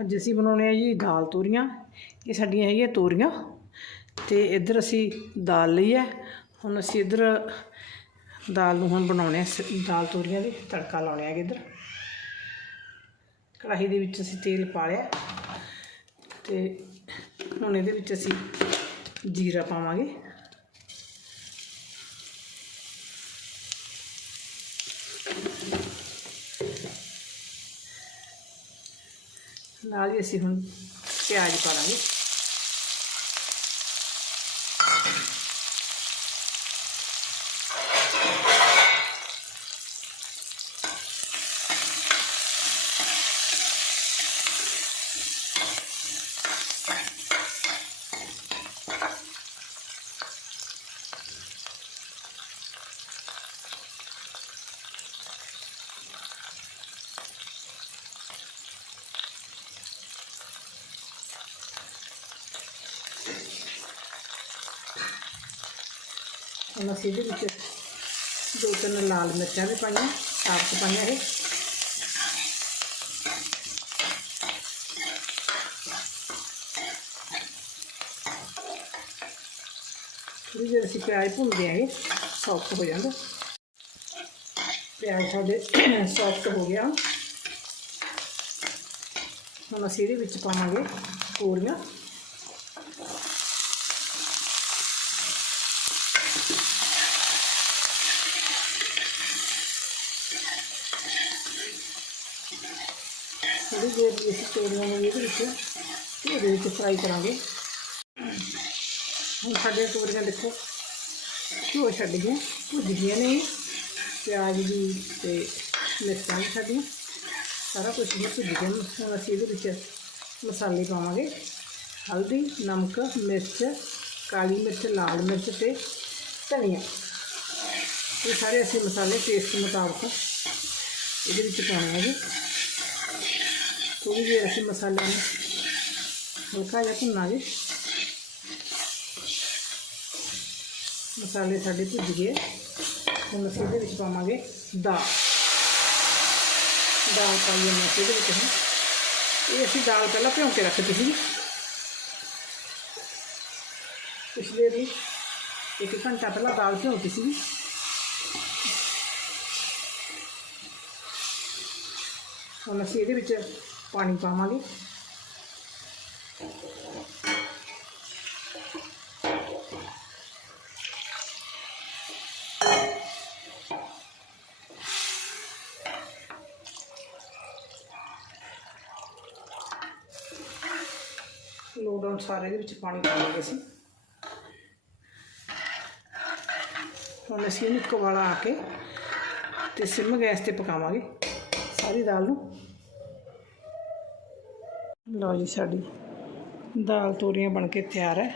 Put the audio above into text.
ਅੱਜ ਅਸੀਂ ਬਣਾਉਣੇ ਆ ਜੀ ਦਾਲ ਤੋਰੀਆਂ। ਇਹ ਸਾਡੀਆਂ ਹੈਗੀਆਂ ਤੋਰੀਆਂ। ਤੇ ਇੱਧਰ ਅਸੀਂ ਦਾਲ ਲਈ ਹੈ। ਹੁਣ ਅਸੀਂ ਇੱਧਰ ਦਾਲ ਨੂੰ ਹੁਣ ਬਣਾਉਣੇ ਆ ਸ- ਦਾਲ ਤੋਰੀਆਂ ਦੇ, ਤੜਕਾ ਲਾਉਣੇ ਆ ਇੱਧਰ। ਕੜਾਹੀ ਦੇ ਵਿੱਚ ਅਸੀਂ ਤੇਲ ਪਾ ਲਿਆ। ਤੇ ਹੁਣ ਇਹਦੇ ਵਿੱਚ ਅਸੀਂ ਜੀਰਾ ਪਾਵਾਂਗੇ। ਨਾਲ ਹੀ ਅਸੀਂ ਹੁਣ ਪਿਆਜ਼ ਪਾ ਲਾਂਗੇ ਹੁਣ ਅਸੀਂ ਇਹਦੇ ਵਿੱਚ ਦੋ ਤਿੰਨ ਲਾਲ ਮਿਰਚਾਂ ਵੀ ਪਾਈਆਂ, ਸਾਬਤ ਪਾਈਆਂ ਇਹ। ਥੋੜੀ ਜਿਹੀ ਅਸੀਂ ਪਿਆਜ਼ ਭੁੰਨਦੇ ਆਂਗੇ ਸੌਫਟ ਹੋ ਜਾਂਦਾ। ਪਿਆਜ਼ ਸਾਡੇ ਸੌਫਟ ਹੋ ਗਿਆ। ਹੁਣ ਅਸੀਂ ਇਹਦੇ ਵਿੱਚ ਪਾਵਾਂਗੇ ਤੋਰੀਆਂ ਥੋੜੀ ਦੇਰ ਲਈ ਅਸੀਂ ਤੋਰੀਆਂ ਨੂੰ ਇਹਦੇ ਵਿੱਚ ਘਿਓ ਦੇ ਵਿੱਚ ਫਰਾਈ ਕਰਾਂਗੇ ਹੁਣ ਸਾਡੀਆਂ ਤੋਰੀਆਂ ਦੇਖੋ ਘਿਓ ਛੱਡ ਗਈਆਂ ਭੁੱਜ ਗਈਆਂ ਨੇ ਪਿਆਜ਼ ਵੀ ਤੇ ਮਿਰਚਾਂ ਵੀ ਸਾਡੀਆਂ ਸਾਰਾ ਕੁਝ ਹੀ ਭੁੱਜ ਗਿਆ ਹੁਣ ਅਸੀਂ ਇਹਦੇ ਵਿੱਚ ਮਸਾਲੇ ਪਾਵਾਂਗੇ ਹਲਦੀ ਨਮਕ ਮਿਰਚ ਕਾਲੀ ਮਿਰਚ ਲਾਲ ਮਿਰਚ ਤੇ ਧਨੀਆ ਇਹ ਸਾਰੇ ਅਸੀਂ ਮਸਾਲੇ ਟੇਸਟ ਮੁਤਾਬਕ ਇਹਦੇ ਵਿੱਚ ਪਾਉਣੇ ਹੈਗੇ थोड़ी देर ऐसे मसाले में हल्का या तो भुना जी मसाले साढ़े भुज गए। हम असं पावे दाल। दाल पाइए मैं। ये ये असं दाल पहला भ्यों के रखती थी पिछले भी एक घंटा पहला दाल भ्योंती थी हम असी ये ਪਾਣੀ ਪਾਵਾਂਗੇ। ਲੋਡ ਅਨੁਸਾਰ ਇਹਦੇ ਵਿੱਚ ਪਾਣੀ ਪਾਵਾਂਗੇ ਅਸੀਂ। ਹੁਣ ਅਸੀਂ ਇਹਨੂੰ ਇੱਕ ਆ ਕੇ ਤੇ ਸਿਮ ਗੈਸ ਤੇ ਪਕਾਵਾਂਗੇ। ਸਾਰੀ ਦਾਲ ਨੂੰ। ਲਓ ਜੀ ਸਾਡੀ ਦਾਲ ਤੋਰੀਆਂ ਬਣ ਕੇ ਤਿਆਰ ਹੈ।